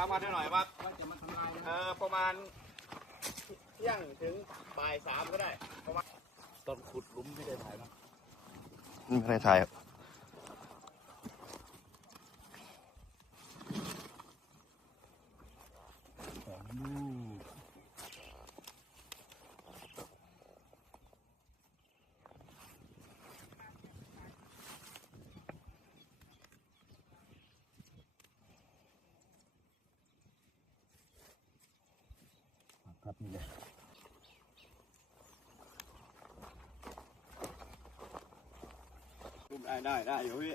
ามมาด้วยหน่อยว่าจะมาทำลายประมาณเที่ยงถึงบ่าย3ก็ได้ประมาณตอนขุดหลุมไม่ได้ถ่ายนะไม่ได้ถ่ายครับครับนี่เลยได้อยู่พี่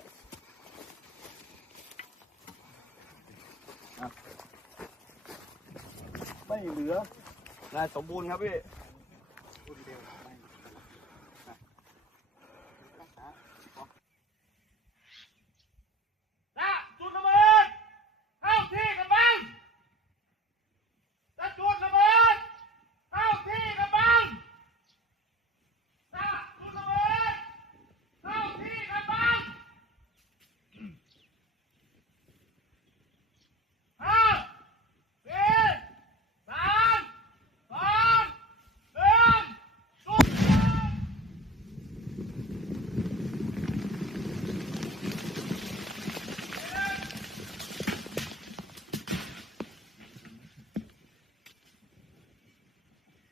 ไม่เหลือได้สมบูรณ์ครับพี่